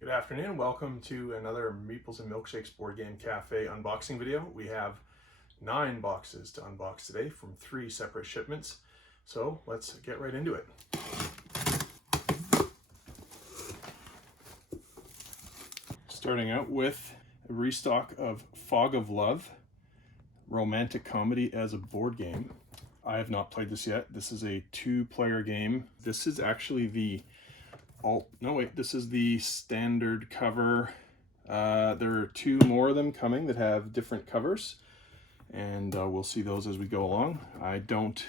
Good afternoon. Welcome to another Meeples and Milkshakes Board Game Cafe unboxing video. We have 9 boxes to unbox today from 3 separate shipments. So let's get right into it. Starting out with a restock of Fog of Love, romantic comedy as a board game. I have not played this yet. This is a 2-player game. This is actually the this is the standard cover. There are 2 more of them coming that have different covers, and we'll see those as we go along. I don't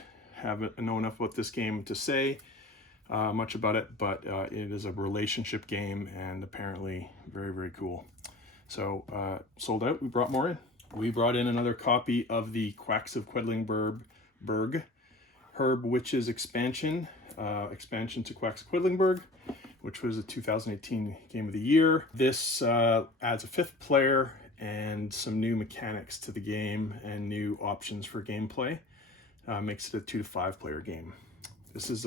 know enough about this game to say much about it, but it is a relationship game and apparently very, very cool. So sold out. We brought more in. We brought in another copy of the Quacks of Quedlinburg Herb Witches expansion to Quacks of Quedlinburg, which was a 2018 Game of the Year. This adds a 5th player and some new mechanics to the game and new options for gameplay. Makes it a 2 to 5 player game. This is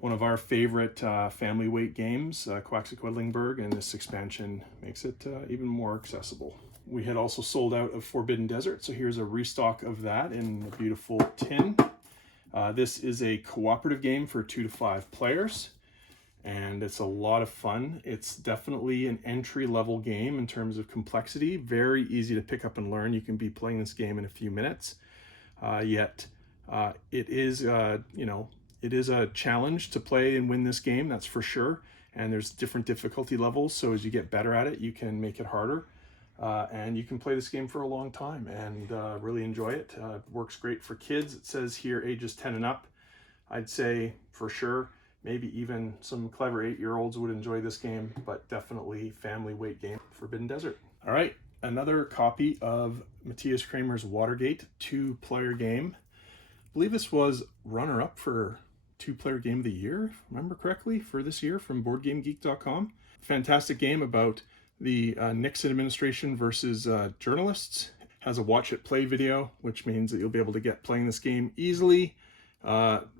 one of our favorite family weight games, Quacks of Quedlinburg, and this expansion makes it even more accessible. We had also sold out of Forbidden Desert, so here's a restock of that in a beautiful tin. This is a cooperative game for 2 to 5 players, and it's a lot of fun. It's definitely an entry-level game in terms of complexity. Very easy to pick up and learn. You can be playing this game in a few minutes. Yet it is, it is a challenge to play and win this game, that's for sure. And there's different difficulty levels, so as you get better at it, you can make it harder. And you can play this game for a long time and really enjoy it. Works great for kids. It says here ages 10 and up. I'd say for sure, maybe even some clever 8-year-olds would enjoy this game, but definitely family weight game, Forbidden Desert. All right, another copy of Matthias Kramer's Watergate 2-player game. I believe this was runner-up for 2-player game of the year, if I remember correctly, for this year from BoardGameGeek.com. Fantastic game about the Nixon administration versus journalists. Has a watch it play video, which means that you'll be able to get playing this game easily.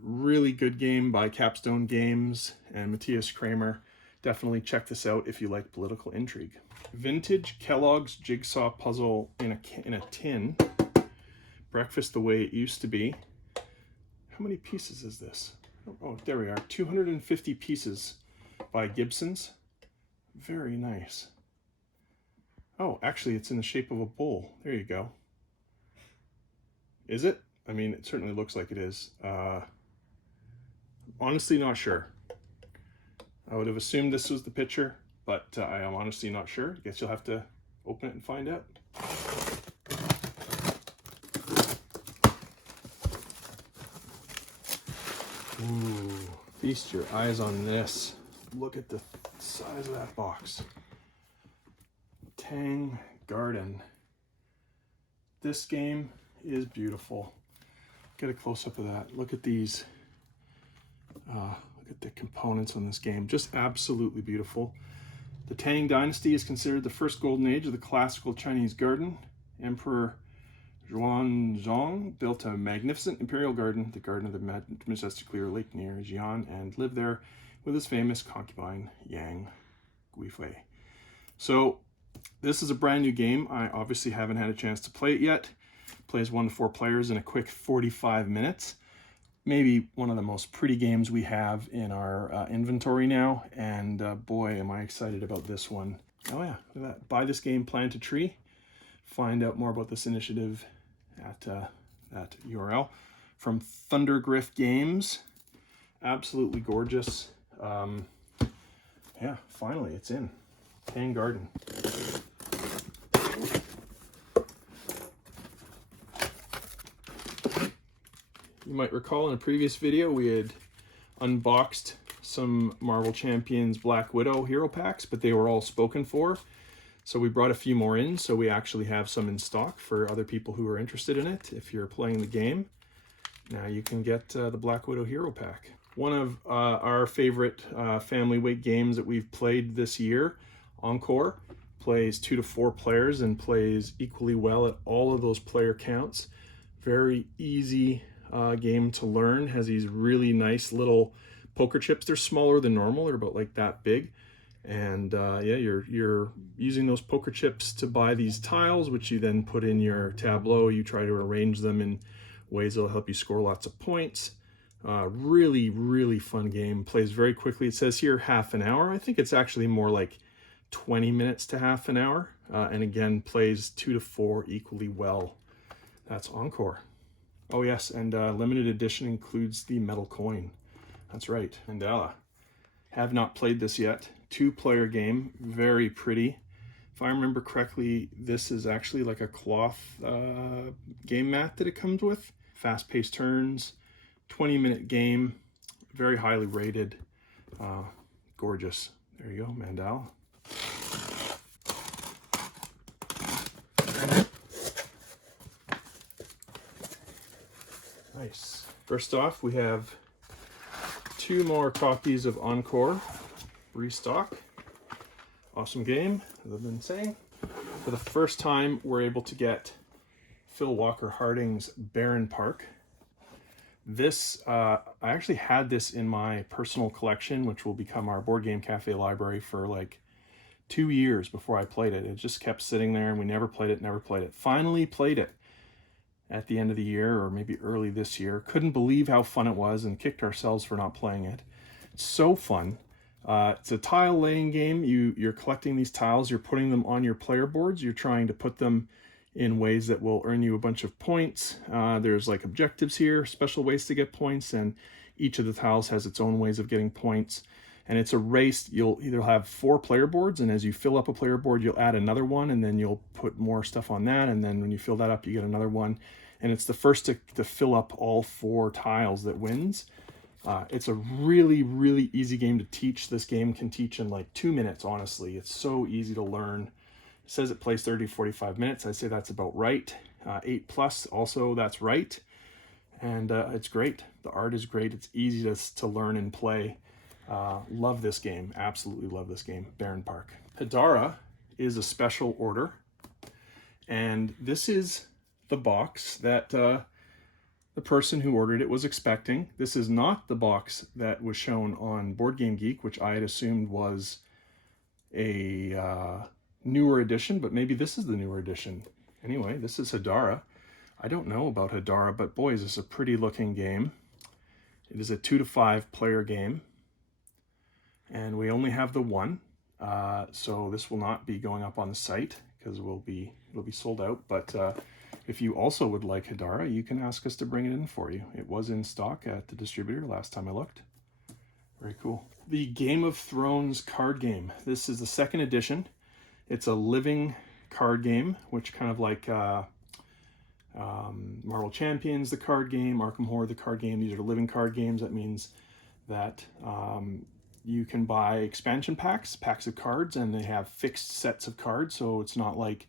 Really good game by Capstone Games and Matthias Kramer. Definitely check this out if you like political intrigue. Vintage Kellogg's jigsaw puzzle in a tin. Breakfast the way it used to be. How many pieces is this? Oh, there we are. 250 pieces by Gibson's. Very nice. Oh, actually, it's in the shape of a bowl. There you go. Is it? I mean, it certainly looks like it is. Honestly, not sure. I would have assumed this was the picture, but I am honestly not sure. I guess you'll have to open it and find out. Ooh, feast your eyes on this. Look at the size of that box. Tang Garden. This game is beautiful. Get a close-up of that. Look at these. Look at the components on this game. Just absolutely beautiful. The Tang Dynasty is considered the first golden age of the classical Chinese garden. Emperor Xuanzong built a magnificent imperial garden, the garden of the majestic clear lake near Xi'an, and lived there with his famous concubine, Yang Guifei. So, this is a brand new game. I obviously haven't had a chance to play it yet. Plays 1 to 4 players in a quick 45 minutes. Maybe one of the most pretty games we have in our inventory now. And boy, am I excited about this one. Oh yeah, look at that. Buy this game, plant a tree. Find out more about this initiative at that URL. From Thundergriff Games. Absolutely gorgeous. Yeah, finally it's in. Tang Garden. You might recall in a previous video we had unboxed some Marvel Champions Black Widow hero packs, but they were all spoken for. So we brought a few more in, so we actually have some in stock for other people who are interested in it. If you're playing the game, now you can get the Black Widow hero pack. One of our favorite family weight games that we've played this year, Ankh'or, plays 2 to 4 players and plays equally well at all of those player counts. Very easy game to learn. Has these really nice little poker chips. They're smaller than normal. They're about like that big. And yeah, you're using those poker chips to buy these tiles, which you then put in your tableau. You try to arrange them in ways that'll help you score lots of points. Really, really fun game. Plays very quickly. It says here half an hour. I think it's actually more like 20 minutes to half an hour. And again, plays 2 to 4 equally well. That's Ankh'or. Oh yes, and limited edition includes the metal coin. That's right, Mandala. Have not played this yet. 2-player game, very pretty. If I remember correctly, this is actually like a cloth game mat that it comes with. Fast-paced turns, 20-minute game, very highly rated. Gorgeous. There you go, Mandala. Nice. First off, we have 2 more copies of Ankh'or restock. Awesome game, as I've been saying. For the first time, we're able to get Phil Walker Harding's Baren Park. This, I actually had this in my personal collection, which will become our Board Game Cafe library, for like 2 years before I played it. It just kept sitting there and we never played it. Finally played it at the end of the year, or maybe early this year. Couldn't believe how fun it was and kicked ourselves for not playing it. It's so fun. It's a tile laying game. You're collecting these tiles, you're putting them on your player boards, you're trying to put them in ways that will earn you a bunch of points. There's like objectives here, special ways to get points, and each of the tiles has its own ways of getting points. And it's a race. You'll either have 4 player boards, and as you fill up a player board, you'll add another one, and then you'll put more stuff on that, and then when you fill that up, you get another one. And it's the first to fill up all 4 tiles that wins. It's a really, really easy game to teach. This game can teach in like 2 minutes, honestly. It's so easy to learn. It says it plays 30 to 45 minutes. I say that's about right. 8 plus, also that's right. And it's great. The art is great. It's easy to learn and play. Love this game. Absolutely love this game. Baren Park. Hadara is a special order. And this is the box that the person who ordered it was expecting. This is not the box that was shown on Board Game Geek, which I had assumed was a newer edition, but maybe this is the newer edition. Anyway, this is Hadara. I don't know about Hadara, but boy, is this a pretty looking game. It is a 2 to 5 player game, and we only have the one, so this will not be going up on the site because it'll be sold out. But if you also would like Hadara, you can ask us to bring it in for you. It was in stock at the distributor last time I looked. Very cool. The Game of Thrones card game. This is the 2nd edition. It's a living card game, which kind of like Marvel Champions, the card game, Arkham Horror, the card game. These are living card games. That means that you can buy expansion packs of cards, and they have fixed sets of cards. So it's not like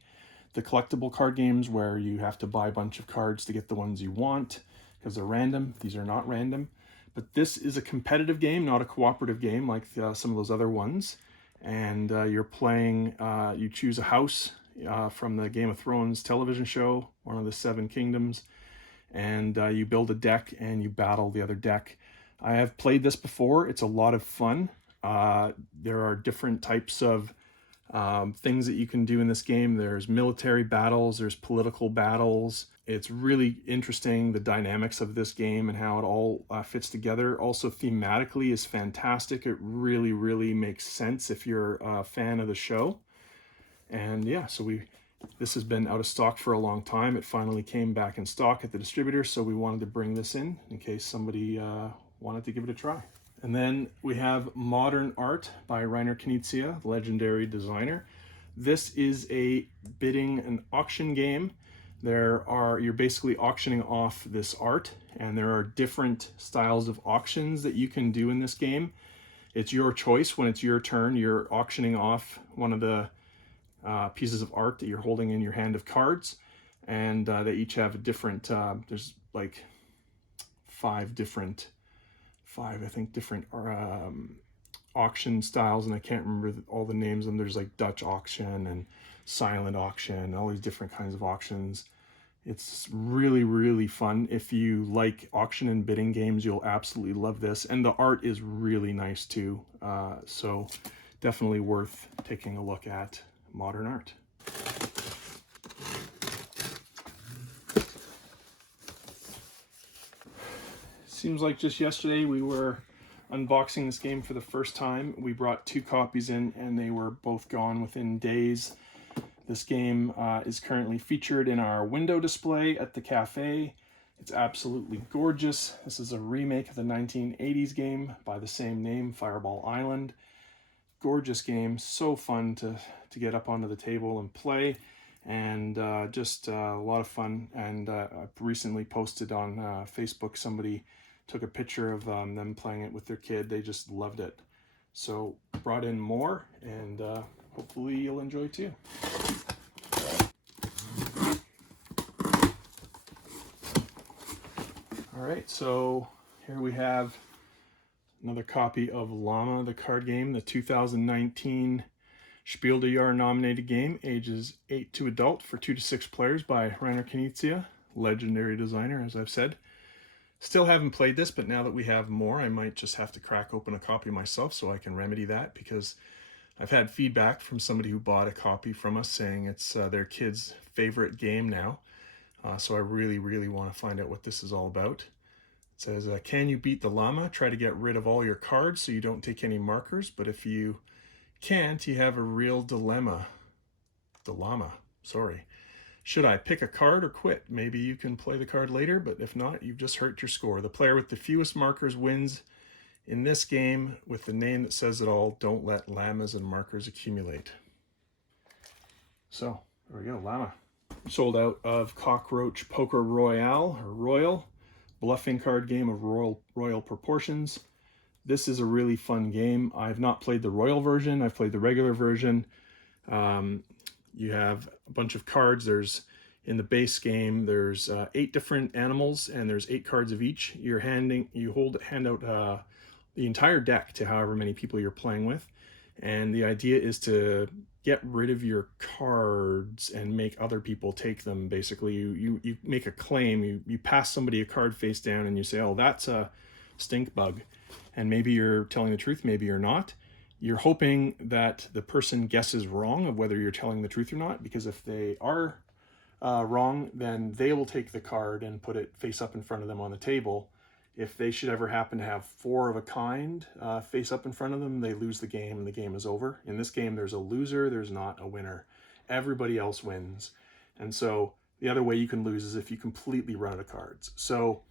the collectible card games where you have to buy a bunch of cards to get the ones you want because they're random. These are not random. But this is a competitive game, not a cooperative game like some of those other ones. And you're playing, you choose a house from the Game of Thrones television show, one of the 7 kingdoms, and you build a deck and you battle the other deck. I have played this before. It's a lot of fun. There are different types of things that you can do in this game. There's military battles, there's political battles. It's really interesting, the dynamics of this game and how it all fits together. Also thematically is fantastic. It really, really makes sense if you're a fan of the show. And yeah, so this has been out of stock for a long time. It finally came back in stock at the distributor, so we wanted to bring this in case somebody wanted to give it a try. And then we have Modern Art by Rainer Knizia, the legendary designer. This is a bidding and auction game. You're basically auctioning off this art, and there are different styles of auctions that you can do in this game. It's your choice. When it's your turn, you're auctioning off one of the pieces of art that you're holding in your hand of cards, and they each have a different, there's like five different auction styles, and I can't remember all the names of them. There's like Dutch auction and silent auction, all these different kinds of auctions. It's really, really fun. If you like auction and bidding games, you'll absolutely love this. And the art is really nice too. So definitely worth taking a look at modern art. Seems like just yesterday we were unboxing this game for the first time. We brought 2 copies in and they were both gone within days. This game is currently featured in our window display at the cafe. It's absolutely gorgeous. This is a remake of the 1980s game by the same name, Fireball Island. Gorgeous game, so fun to get up onto the table and play, and just a lot of fun. And I recently posted on Facebook, somebody took a picture of them playing it with their kid. They just loved it. So brought in more, and hopefully you'll enjoy too. All right, so here we have another copy of L.L.A.M.A, the card game, the 2019 Spiel des Jahres nominated game, ages 8 to adult for 2 to 6 players by Rainer Knizia, legendary designer, as I've said. Still haven't played this, but now that we have more, I might just have to crack open a copy myself so I can remedy that, because I've had feedback from somebody who bought a copy from us saying it's their kid's favorite game now. So I really want to find out what this is all about. It says, can you beat the llama? Try to get rid of all your cards so you don't take any markers, but if you can't, you have a real dilemma. Dilemma, sorry. Should I pick a card or quit? Maybe you can play the card later, but if not, you've just hurt your score. The player with the fewest markers wins in this game with the name that says it all. Don't let llamas and markers accumulate. So, there we go, llama. Sold out of Cockroach Poker Royale, or Royal, bluffing card game of royal proportions. This is a really fun game. I've not played the Royal version. I've played the regular version. You have a bunch of cards. There's, in the base game, there's 8 different animals, and there's 8 cards of each. You hand out the entire deck to however many people you're playing with, and the idea is to get rid of your cards and make other people take them. Basically, you make a claim. You pass somebody a card face down, and you say, "Oh, that's a stink bug," and maybe you're telling the truth, maybe you're not. You're hoping that the person guesses wrong of whether you're telling the truth or not, because if they are wrong, then they will take the card and put it face up in front of them on the table. If they should ever happen to have 4 of a kind face up in front of them, they lose the game and the game is over. In this game, there's a loser, there's not a winner. Everybody else wins. And so the other way you can lose is if you completely run out of cards. So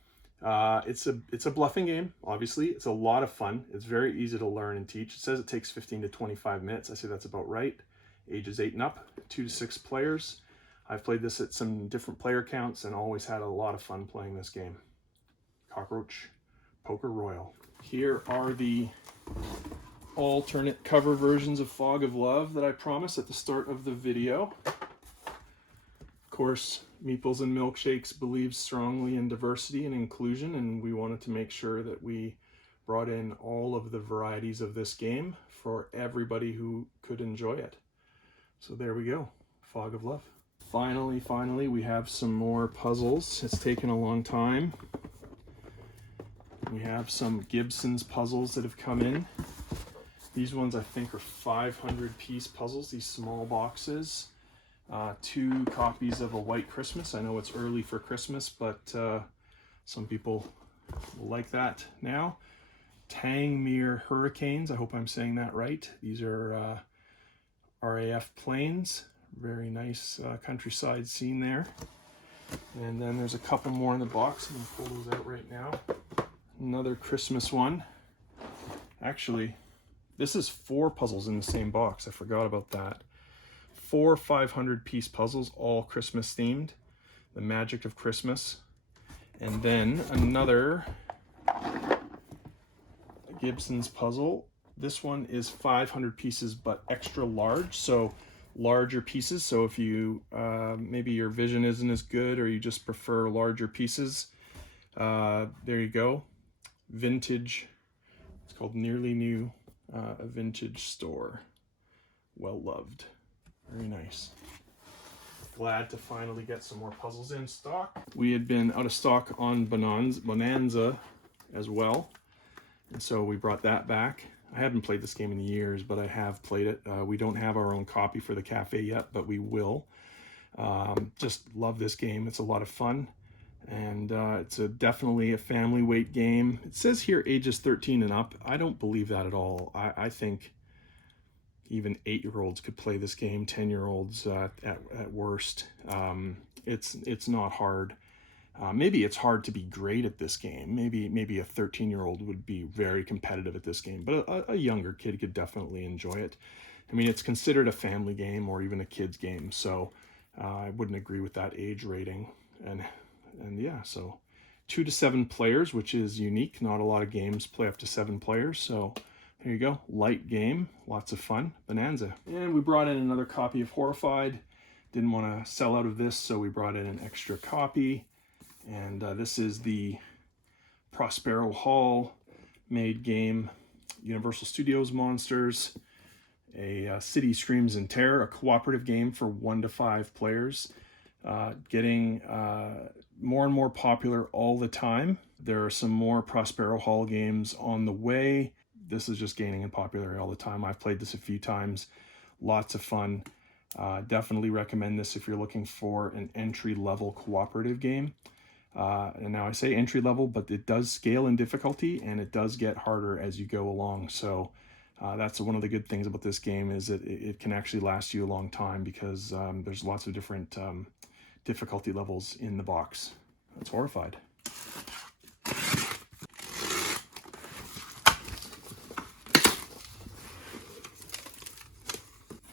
it's a bluffing game, obviously. It's a lot of fun. It's very easy to learn and teach. It says it takes 15 to 25 minutes. I say that's about right. Ages 8 and up, 2 to 6 players. I've played this at some different player counts and always had a lot of fun playing this game. Cockroach Poker Royal. Here are the alternate cover versions of Fog of Love that I promised at the start of the video. Of course, Meeples and Milkshakes believes strongly in diversity and inclusion, and we wanted to make sure that we brought in all of the varieties of this game for everybody who could enjoy it. So there we go, Fog of Love. Finally, we have some more puzzles. It's taken a long time. We have some Gibson's puzzles that have come in. These ones I think are 500-piece puzzles, these small boxes. 2 copies of A White Christmas. I know it's early for Christmas, but some people will like that now. Tang Hurricanes, I hope I'm saying that right. These are RAF planes. Very nice countryside scene there. And then there's a couple more in the box. I'm going to pull those out right now. Another Christmas one. Actually, this is 4 puzzles in the same box. I forgot about that. 4 500-piece puzzles, all Christmas themed. The magic of Christmas. And then another Gibson's puzzle. This one is 500 pieces, but extra large. So larger pieces. So if you maybe your vision isn't as good, or you just prefer larger pieces, there you go. Vintage. It's called Nearly New, a vintage store. Well loved. Very nice. Glad to finally get some more puzzles in stock. We had been out of stock on Bonanza as well, and so we brought that back. I haven't played this game in years, but I have played it. We don't have our own copy for the cafe yet, but we will. Just love this game. It's a lot of fun, and it's definitely a family weight game. It says here ages 13 and up. I don't believe that at all. I think even 8-year-olds could play this game, 10-year-olds at worst. It's not hard. Maybe it's hard to be great at this game. Maybe a 13-year-old would be very competitive at this game, but a younger kid could definitely enjoy it. I mean, it's considered a family game or even a kid's game, so I wouldn't agree with that age rating. And yeah, so 2 to 7 players, which is unique. Not a lot of games play up to 7 players, so there you go. Light game, lots of fun, bonanza. And we brought in another copy of Horrified. Didn't want to sell out of this, so we brought in an extra copy. And this is the Prospero Hall made game, Universal Studios Monsters, a City Screams in Terror, a cooperative game for 1 to 5 players, getting more and more popular all the time. There are some more Prospero Hall games on the way. This is just gaining in popularity all the time. I've played this a few times, lots of fun. Definitely recommend this if you're looking for an entry-level cooperative game. And now I say entry level, but it does scale in difficulty and it does get harder as you go along. So that's one of the good things about this game, is that it can actually last you a long time, because there's lots of different difficulty levels in the box. That's Horrified.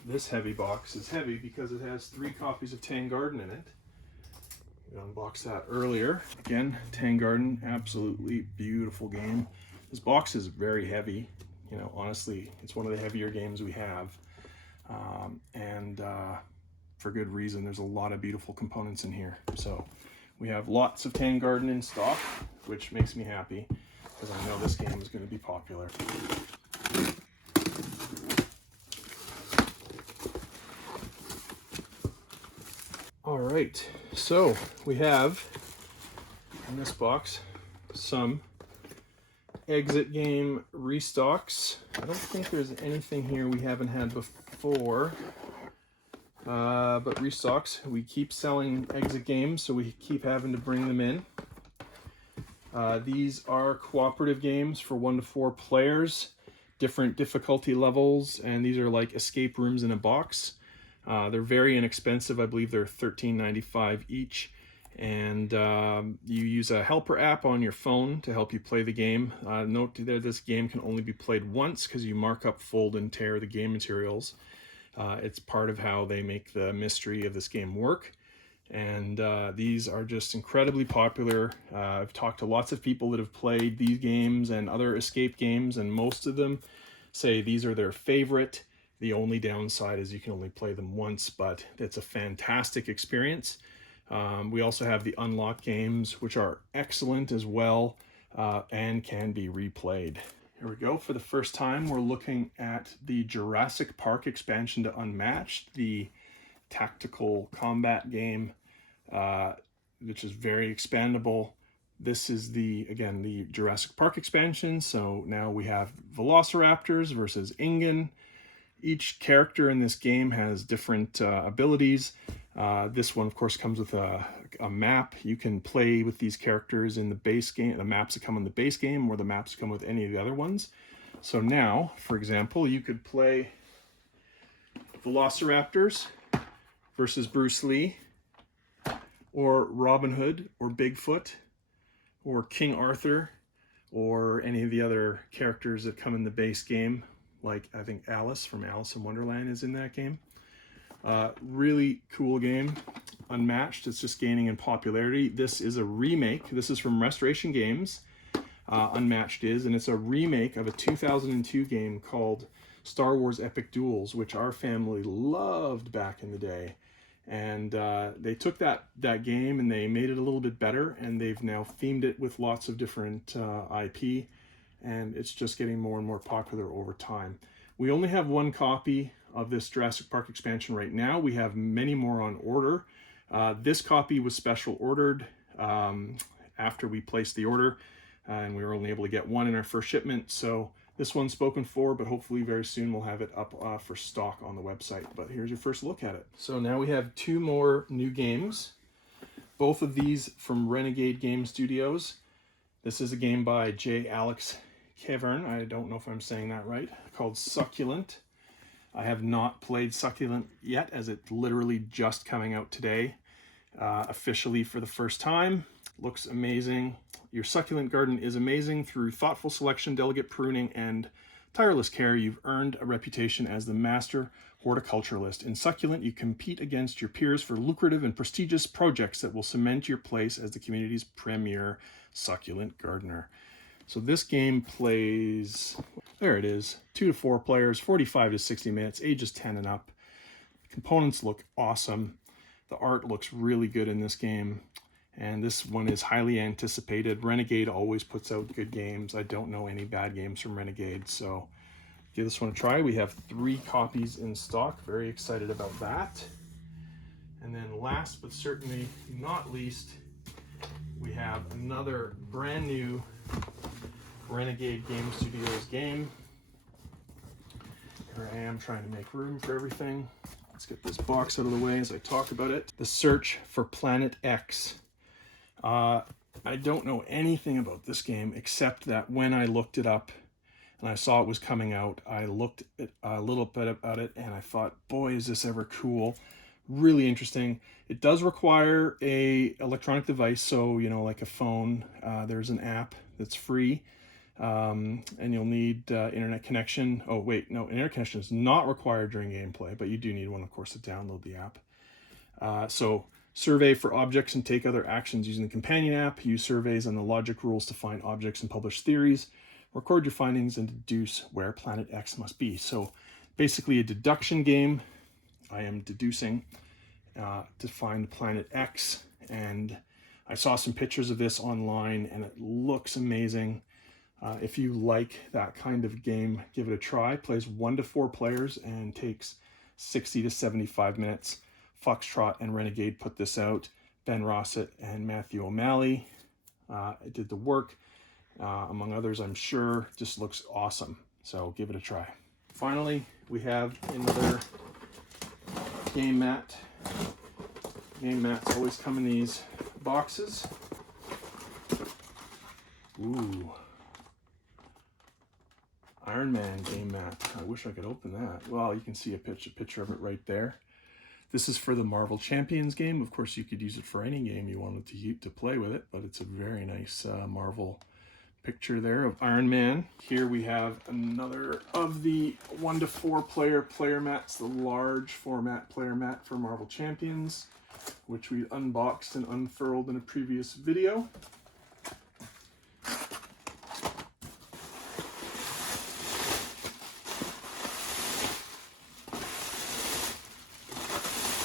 This heavy box is heavy because it has 3 copies of Tang Garden in it. We unboxed that earlier. Again, Tang Garden, absolutely beautiful game. This box is very heavy. You know, honestly, it's one of the heavier games we have. And for good reason. There's a lot of beautiful components in here. So we have lots of Tang Garden in stock, which makes me happy, because I know this game is going to be popular. All right, so we have in this box some exit game restocks. I don't think there's anything here we haven't had before, but restocks. We keep selling exit games, so we keep having to bring them in. These are cooperative games for 1 to 4 players, different difficulty levels, and these are like escape rooms in a box. They're very inexpensive. I believe they're $13.95 each. And you use a helper app on your phone to help you play the game. Note there, this game can only be played once, because you mark up, fold, and tear the game materials. It's part of how they make the mystery of this game work. And these are just incredibly popular. I've talked to lots of people that have played these games and other escape games, and most of them say these are their favorite. The only downside is you can only play them once, but it's a fantastic experience. We also have the unlocked games, which are excellent as well, and can be replayed. Here we go. For the first time, we're looking at the Jurassic Park expansion to Unmatched, the tactical combat game, which is very expandable. This is again, the Jurassic Park expansion. So now we have Velociraptors versus Ingen. Each character in this game has different abilities. This one, of course, comes with a map. You can play with these characters in the base game, the maps that come in the base game, or the maps come with any of the other ones. So now, for example, you could play Velociraptors versus Bruce Lee, or Robin Hood, or Bigfoot, or King Arthur, or any of the other characters that come in the base game. Like, I think Alice from Alice in Wonderland is in that game. Really cool game. Unmatched. It's just gaining in popularity. This is a remake. This is from Restoration Games. Unmatched is, and it's a remake of a 2002 game called Star Wars Epic Duels, which our family loved back in the day. And they took that game and they made it a little bit better, and they've now themed it with lots of different IP. And it's just getting more and more popular over time. We only have 1 copy of this Jurassic Park expansion right now. We have many more on order. This copy was special ordered after we placed the order, and we were only able to get 1 in our first shipment. So This one's spoken for, but hopefully very soon we'll have it up for stock on the website. But here's your first look at it. So now we have 2 more new games. Both of these from Renegade Game Studios. This is a game by J. Alex Cavern. I don't know if I'm saying that right. Called Succulent. I have not played Succulent yet, as it's literally just coming out today. Officially for the first time. Looks amazing. Your succulent garden is amazing. Through thoughtful selection, delicate pruning, and tireless care, you've earned a reputation as the master horticulturalist. In Succulent, you compete against your peers for lucrative and prestigious projects that will cement your place as the community's premier succulent gardener. So this game plays, there it is, 2 to 4 players, 45 to 60 minutes, ages 10 and up. Components look awesome. The art looks really good in this game. And this one is highly anticipated. Renegade always puts out good games. I don't know any bad games from Renegade, so give this one a try. We have 3 copies in stock. Very excited about that. And then last but certainly not least, we have another brand new Renegade Game Studios game. Here I am trying to make room for everything. Let's get this box out of the way as I talk about it. The Search for Planet X. I don't know anything about this game except that when I looked it up and I saw it was coming out, I looked at a little bit about it and I thought, boy, is this ever cool. Really interesting. It does require a electronic device, so like a phone. There's an app that's free, and you'll need internet connection. Oh wait, no, internet connection is not required during gameplay, but you do need one, of course, to download the app. So survey for objects and take other actions using the companion app. Use surveys and the logic rules to find objects and publish theories. Record your findings and deduce where Planet X must be. So basically a deduction game. I am deducing to find Planet X. And I saw some pictures of this online and it looks amazing. If you like that kind of game, give it a try. Plays 1 to 4 players and takes 60 to 75 minutes. Foxtrot and Renegade put this out. Ben Rossett and Matthew O'Malley did the work. Among others, I'm sure. Just looks awesome. So give it a try. Finally, we have another game mat. Game mats always come in these boxes. Ooh. Iron Man game mat. I wish I could open that. Well, you can see a picture of it right there. This is for the Marvel Champions game. Of course, you could use it for any game you wanted to play with it, but it's a very nice Marvel picture there of Iron Man. Here we have another of the 1 to 4 player mats, the large format player mat for Marvel Champions, which we unboxed and unfurled in a previous video.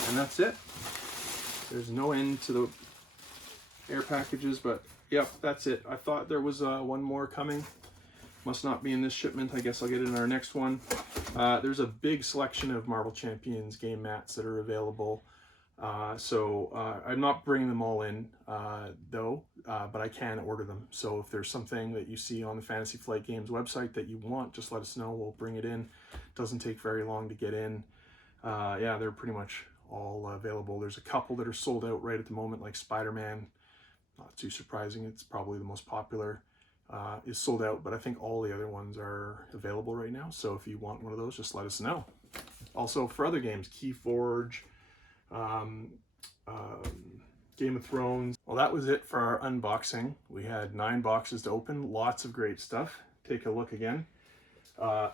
And that's it. There's no end to the air packages, but yep, that's it. I thought there was one more coming. Must not be in this shipment. I guess I'll get it in our next one. There's a big selection of Marvel Champions game mats that are available. I'm not bringing them all in though, but I can order them. So if there's something that you see on the Fantasy Flight Games website that you want, just let us know. We'll bring it in. Doesn't take very long to get in. Yeah, they're pretty much all available. There's a couple that are sold out right at the moment, like Spider-Man. Not too surprising, it's probably the most popular, is sold out, but I think all the other ones are available right now. So if you want one of those, just let us know. Also for other games, Keyforge, Game of Thrones. Well, that was it for our unboxing. We had 9 boxes to open, lots of great stuff. Take a look again.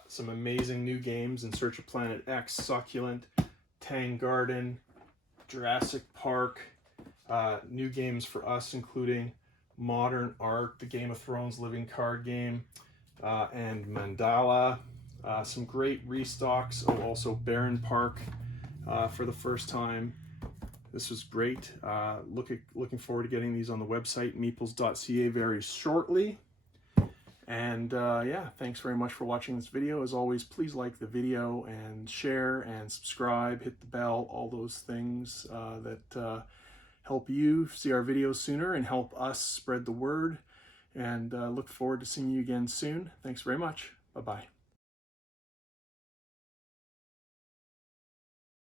Some amazing new games: In Search of Planet X, Succulent, Tang Garden, Jurassic Park. New games for us, including Modern Art, the Game of Thrones living card game, and Mandala. Some great restocks. Oh, also Baren Park for the first time. This was great. Looking forward to getting these on the website, meeples.ca, very shortly. And yeah, thanks very much for watching this video. As always, please like the video and share and subscribe, hit the bell, all those things that help you see our videos sooner and help us spread the word. And look forward to seeing you again soon. Thanks very much. Bye-bye.